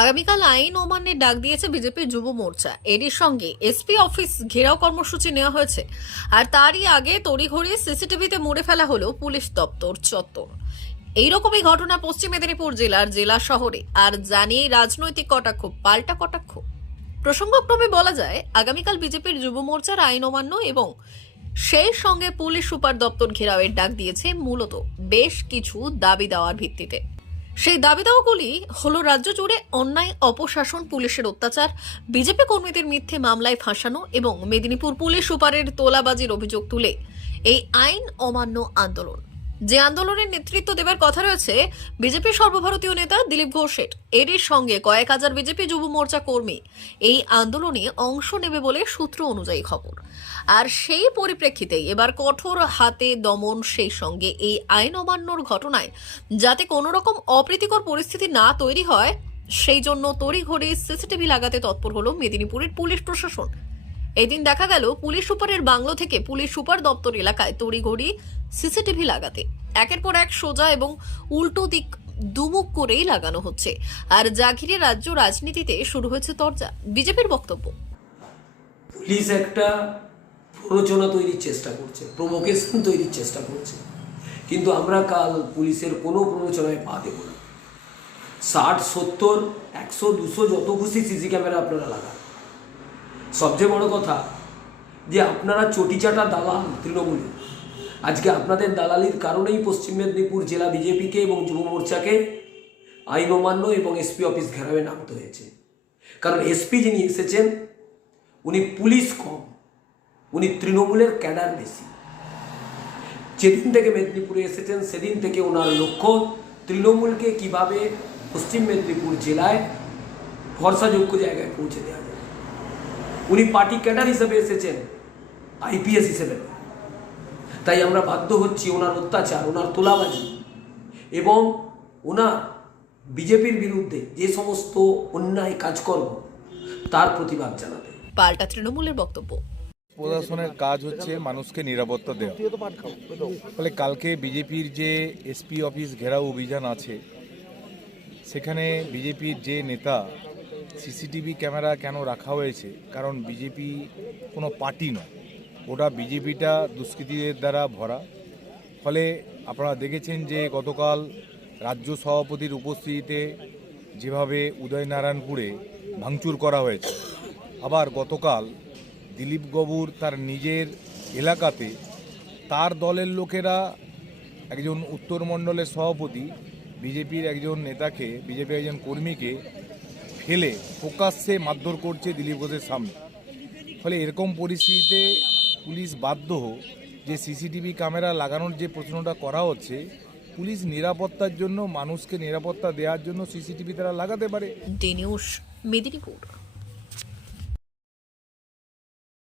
আগামীকাল আইন অমান্যের ডাক দিয়েছে বিজেপি যুব মোর্চা। এরই সঙ্গে এসপি অফিস ঘেরাও কর্মসূচি নেওয়া হয়েছে। আর তারই আগে তড়িঘড়ি সিসিটিভিতে মুড়ে ফেলা হলো পুলিশ দপ্তর চত্বর। এইরকমই ঘটনা পশ্চিম মেদিনীপুর জেলার জেলা শহরে। আর জানিয়ে রাজনৈতিক কটাক্ষ পাল্টা কটাক্ষ। প্রসঙ্গক্রমে বলা যায়, আগামীকাল বিজেপির যুব মোর্চার আইন অমান্য এবং সেই সঙ্গে পুলিশ সুপার দপ্তর ঘেরাওয়ের ডাক দিয়েছে মূলত বেশ কিছু দাবি দেওয়ার ভিত্তিতে। সেই দাবি দাওয়াগুলি হলো রাজ্য জুড়ে অন্যায়, অপশাসন, পুলিশের অত্যাচার, বিজেপি কর্মীদের মিথ্যে মামলায় ফাঁসানো এবং মেদিনীপুর পুলিশ সুপারের তোলাবাজির অভিযোগ তুলে এই আইন অমান্য আন্দোলন, যে আন্দোলনের নেতৃত্ব দেবার কথা রয়েছে বিজেপির সর্বভারতীয় নেতা দিলীপ ঘোষের। এরই সঙ্গে কয়েক হাজার বিজেপি যুব মোর্চা কর্মী এই আন্দোলনে অংশ নেবে বলে সূত্র অনুযায়ী খবর। আর সেই পরিপ্রেক্ষিতেই এবার কঠোর হাতে দমন, সেই সঙ্গে এই আইন অমান্যর ঘটনায় যাতে কোনো রকম অপ্রীতিকর পরিস্থিতি না তৈরি হয়, সেই জন্য তড়িঘড়ি সিসিটিভি লাগাতে তৎপর হলো মেদিনীপুরের পুলিশ প্রশাসন। এদিন দেখা গেল পুলিশ সুপারের বাংলো থেকে পুলিশ সুপার দপ্তর এলাকায় তড়িঘড়ি সিসিটিভি লাগাতে একের পর এক সোজা এবং উল্টো দিক দুমুখ করেই লাগানো হচ্ছে। আর যা ঘিরে রাজ্য রাজনীতিতে শুরু হয়েছে তরজা। বিজেপির বক্তব্য, পুলিশ একটা প্ররোচনা তৈরির চেষ্টা করছে, প্রভোকেশন তৈরির চেষ্টা করছে, কিন্তু আমরা কাল পুলিশের কোনো প্ররোচনায় পা দেব না। 60, 70, 100, 200 যত খুশি সিসি ক্যামেরা আপনারা লাগান। সবচেয়ে বড় কথা যে আপনারা চটিচাটা দালাল তৃণমূলে, আজকে আপনাদের দালালির কারণেই পশ্চিম মেদিনীপুর জেলা বিজেপিকে এবং যুব মোর্চাকে আইন অমান্য এবং এসপি অফিস ঘেরাওয়ে নামতে হয়েছে। কারণ এসপি যিনি এসেছেন উনি পুলিশ কম, উনি তৃণমূলের ক্যাডার বেশি। যেদিন থেকে মেদিনীপুরে এসেছেন সেদিন থেকে ওনার লক্ষ্য তৃণমূলকে কিভাবে পশ্চিম মেদিনীপুর জেলায় ভরসাযোগ্য জায়গায় পৌঁছে দেওয়া যায়। উনি পার্টি ক্যাডার হিসেবে এসেছেন, আইপিএস হিসেবে। তাই আমরা বাধ্য হচ্ছি ওনার অত্যাচার, ওনার তোলাবাজি এবং ওনার বিজেপির বিরুদ্ধে যে সমস্ত অন্যায় কাজকর্ম তার প্রতিবাদ জানাতে। পাল্টা তৃণমূলের বক্তব্য, প্রশাসনের কাজ হচ্ছে মানুষকে নিরাপত্তা দেওয়া। ফলে কালকে বিজেপির যে এসপি অফিস ঘেরাও অভিযান আছে, সেখানে বিজেপির যে নেতা সিসিটিভি ক্যামেরা কেন রাখা হয়েছে, কারণ বিজেপি কোনো পার্টি নয়, ওটা বিজেপিটা দুষ্কৃতীদের দ্বারা ভরা। ফলে আপনারা দেখেছেন যে গতকাল রাজ্য সভাপতির উপস্থিতিতে যেভাবে উদয়নারায়ণপুরে ভাঙচুর করা হয়েছে, আবার গতকাল দিলীপ গবুর তার নিজের এলাকাতে তার দলের লোকেরা একজন উত্তরমণ্ডলের সভাপতি বিজেপির একজন নেতাকে, বিজেপির একজন কর্মীকে ফেলে প্রকাশ্যে মারধর করছে দিলীপ ঘোষের সামনে। ফলে এরকম পরিস্থিতিতে পুলিশ বাধ্য যে সিসিটিভি ক্যামেরা লাগানোর যে প্রশ্নটা করা হচ্ছে, পুলিশ নিরাপত্তার জন্য, মানুষকে নিরাপত্তা দেওয়ার জন্য সিসিটিভি তারা লাগাতে পারে। D news, Medinipur.